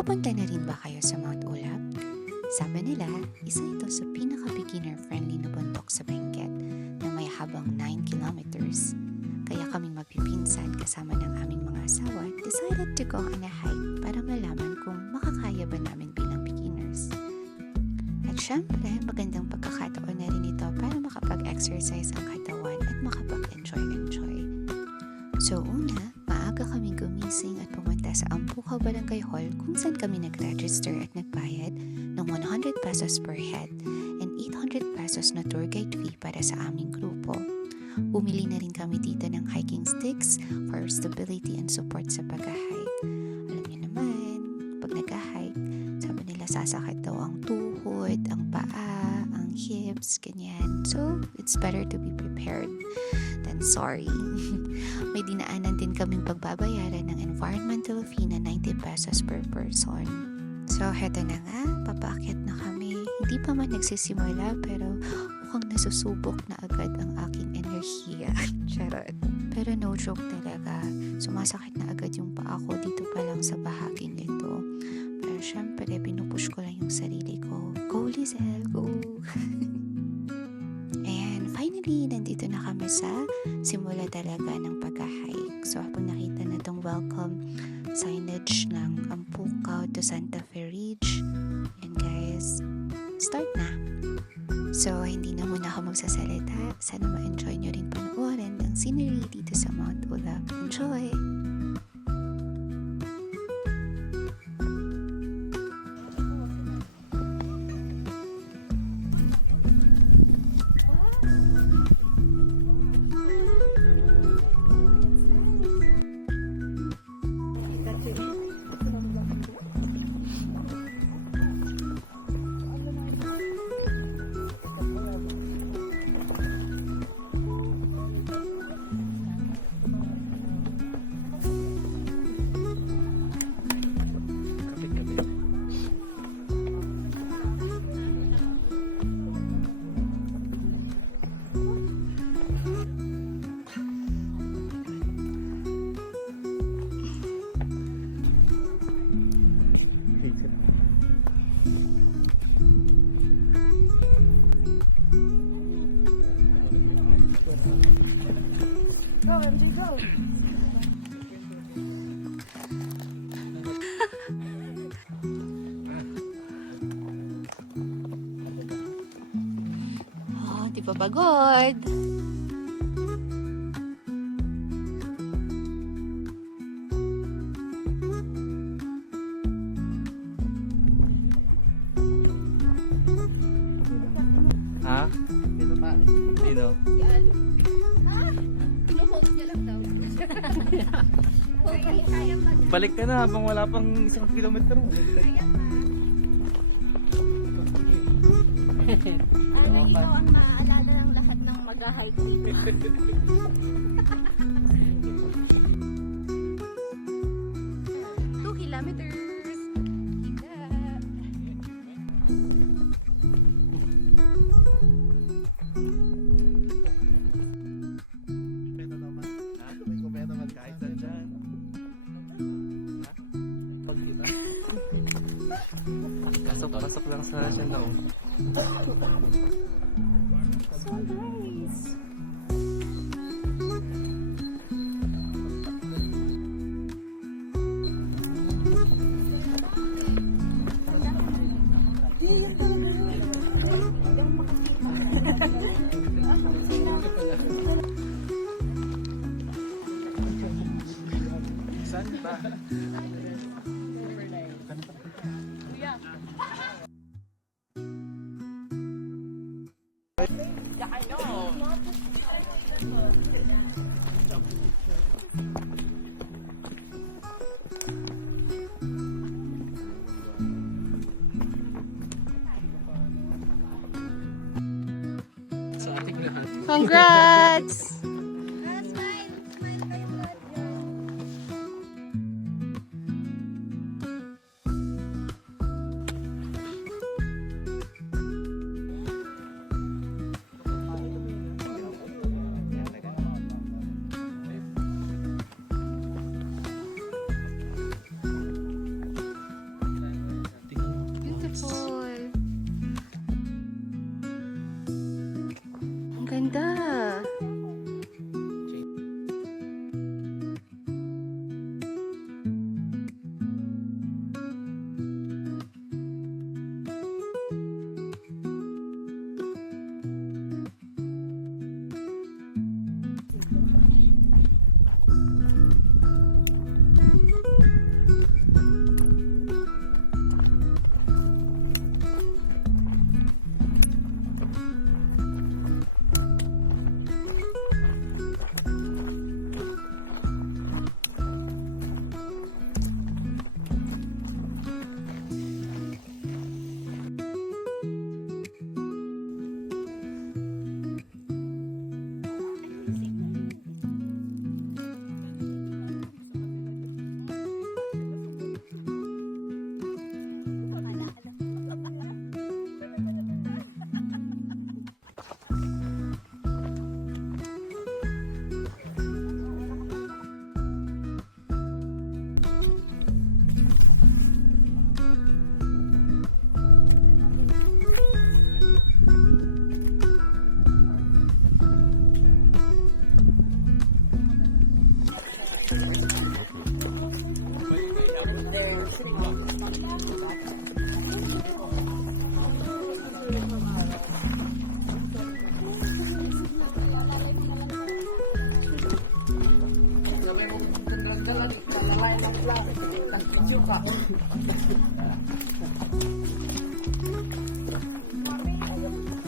Nakapunta na rin ba kayo sa Mount Ulap? Sabi nila, isa ito sa pinaka-beginner-friendly na bundok sa Benguet na may habang 9 kilometers. Kaya kaming magpipinsan kasama ng aming mga asawa decided to go on a hike para malaman kung makakaya ba namin bilang beginners. At syempre, magandang pagkakataon na rin ito para makapag-exercise ang katawan at makapag-enjoy. So una, maaga kaming gumising at pumunta sa Ampukaw Barangay Hall kung saan kami nag-register at nagbayad ng 100 pesos per head and 800 pesos na tour guide fee para sa aming grupo. Bumili na rin kami dito ng hiking sticks for stability and support sa pag-hike. Alam niyo naman, pag nag-hike, sabi nila sasakit daw ang tuhod, ang paa, ang hips, ganyan. So, it's better to be prepared than sorry. May dinaanan din kaming pagbabayaran ng environmental fee na 90 pesos per person. So, heto na nga, papaakyat na kami. Hindi pa man nagsisimula pero mukhang nasusubok na agad ang aking enerhiya. Charot. Pero no joke talaga. Sumasakit na agad yung paa ko dito pa lang sa bahaging ito. Pero syempre, pinupush ko lang yung sarili ko. Go, Lizelle, go! And finally, nandito na kami sa simula talaga ng pag-hike. So, habang nakita na tong welcome signage ng Ampukaw to Santa Fe Ridge, yan guys, start na. So, hindi na muna ako magsasalita. Sana ma-enjoy nyo rin panoorin ang scenery dito sa Mount Ulap. Enjoy! Go, MJ, go! Oh, di ba pagod? Ha? Dito pa. Dito. Ino-hold niya lang daw. Balik ka na habang wala pang 1 kilometro. Ay, ikaw ang maaalala ng lahat ng mag-hike dito. 2 kilometers. May komento kahit saan dyan. Pagkita. Pasok lang sa siya na. So nice. Saan ba? Sa ating lahat. Congrats!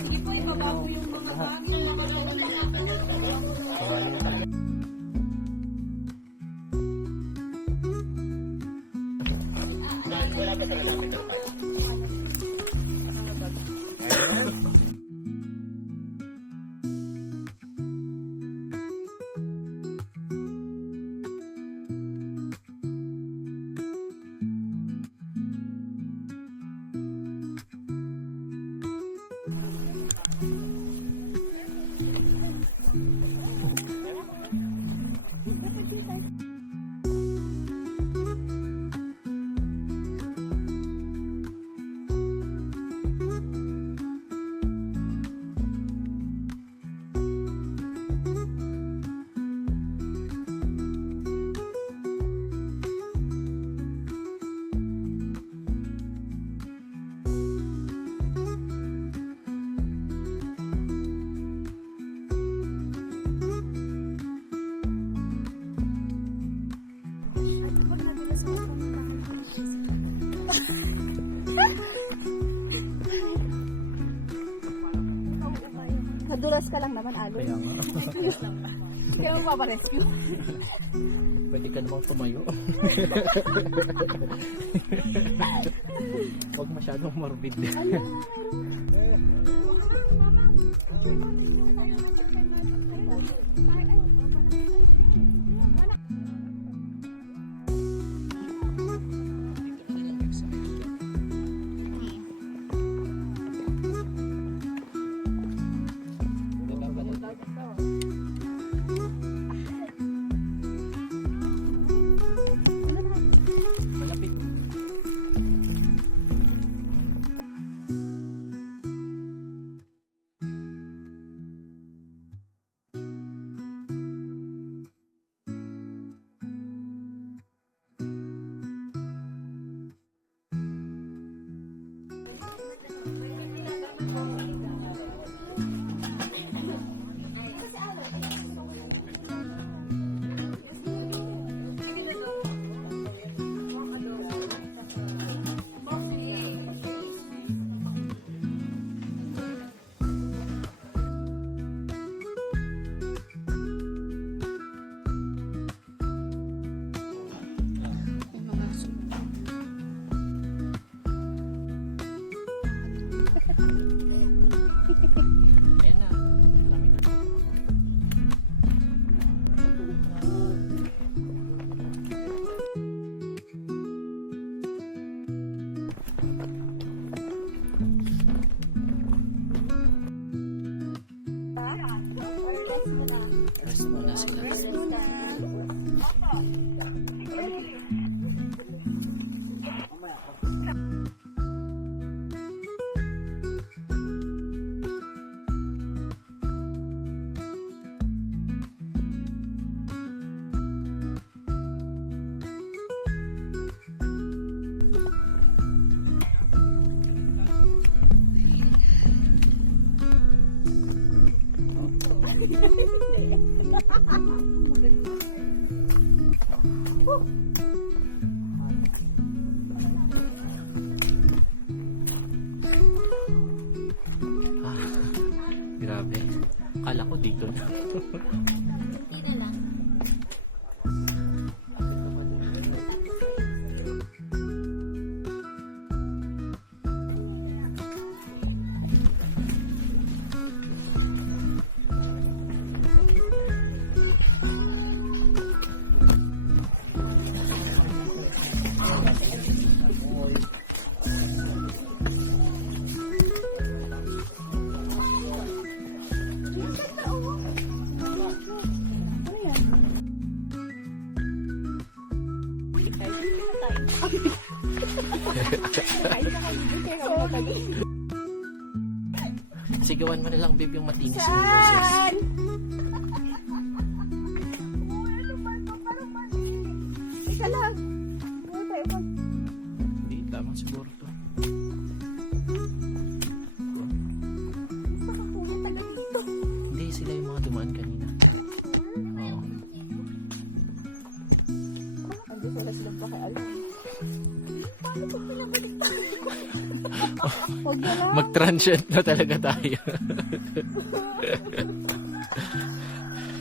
Sige po, ibaba po yung mga bag. Kadulas ka lang naman, Alo. Kaya nga. Kaya mo paparescue. Pwede ka namang tumayo. Huwag masyadong morbid. Malapit. Ayan na. Lamig na. Rest muna sila. Grabe. Akala ko dito na. Sigawan mo na lang, babe, yung matinis yung boses. Saan? Isa lang. Hindi, tama siguro to. Hindi, sila yung mga dumaan kanina. Oo. Hindi sila pa kay Alan. Huwag na lang. Mag-transient na talaga tayo.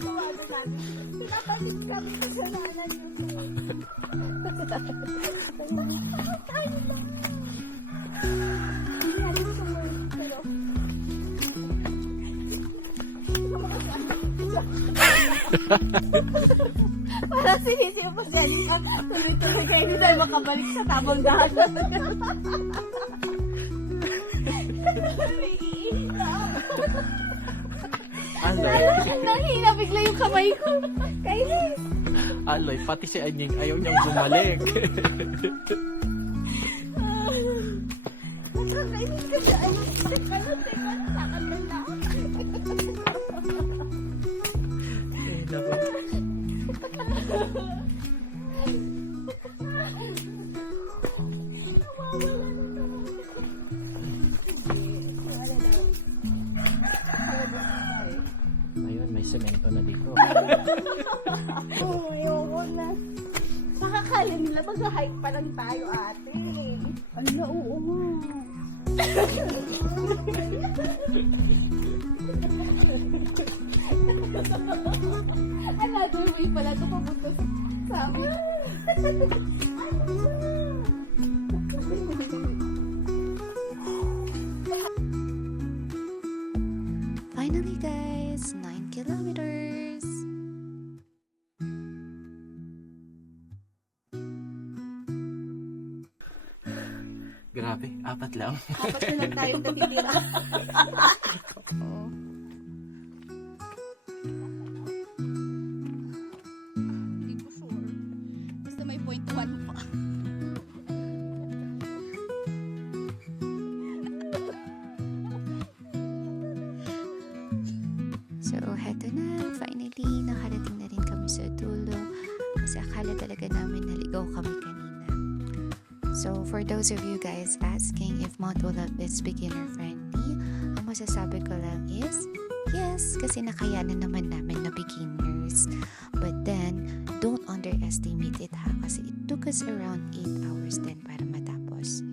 Tuwado natin. Pinapalit kami kasalanan yun. Tayo lang. Hindi natin sumuli, pero... Parang sinisip mo siya. Tuloy-tuloy kayo hindi tayo makabalik sa tamang daan. Aloy. Nahina bigla yung kamay ko. Kainis. Aloy, pati si Anying ayaw niyang bumalik. Nakakainis ka siya. Ayun, teka lang. Nakakal na. Eh, naku. Ayun, may semento na dito. Ayoko na. Makakala nila mag-hike pa lang tayo, ate. Ala, oo nga. Another way pala ito papunta sa amin. Finally guys, 9 kilometers! Grabe, 4 lang. Apat na lang tayong natitira. Oo. Hindi ko sure. Basta may point 1 pa. So, heto na. Finally, nakarating na rin kami sa dulo. Kasi akala talaga namin naligaw kami kanina. So, for those of you guys asking if Mount Ulap is beginner friendly, ang masasabi ko lang is, yes, kasi nakayanan naman namin na beginners. But then, don't underestimate it ha, kasi it took us around 8 hours din para matapos.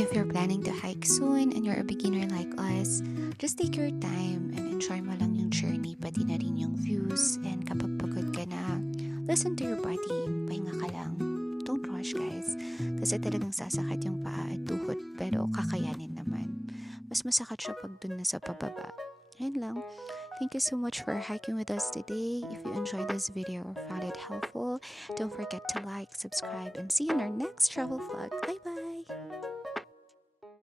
If you're planning to hike soon and you're a beginner like us, just take your time and enjoy mo lang yung journey, pati na rin yung views, and kapag pagod ka na, listen to your body, pahinga ka lang. Don't rush guys, kasi talagang sasakit yung paa at tuhod, pero kakayanin naman. Mas masakit siya pag dun na sa pababa. Ayun lang. Thank you so much for hiking with us today. If you enjoyed this video or found it helpful, don't forget to like, subscribe, and see you in our next travel vlog. Bye bye!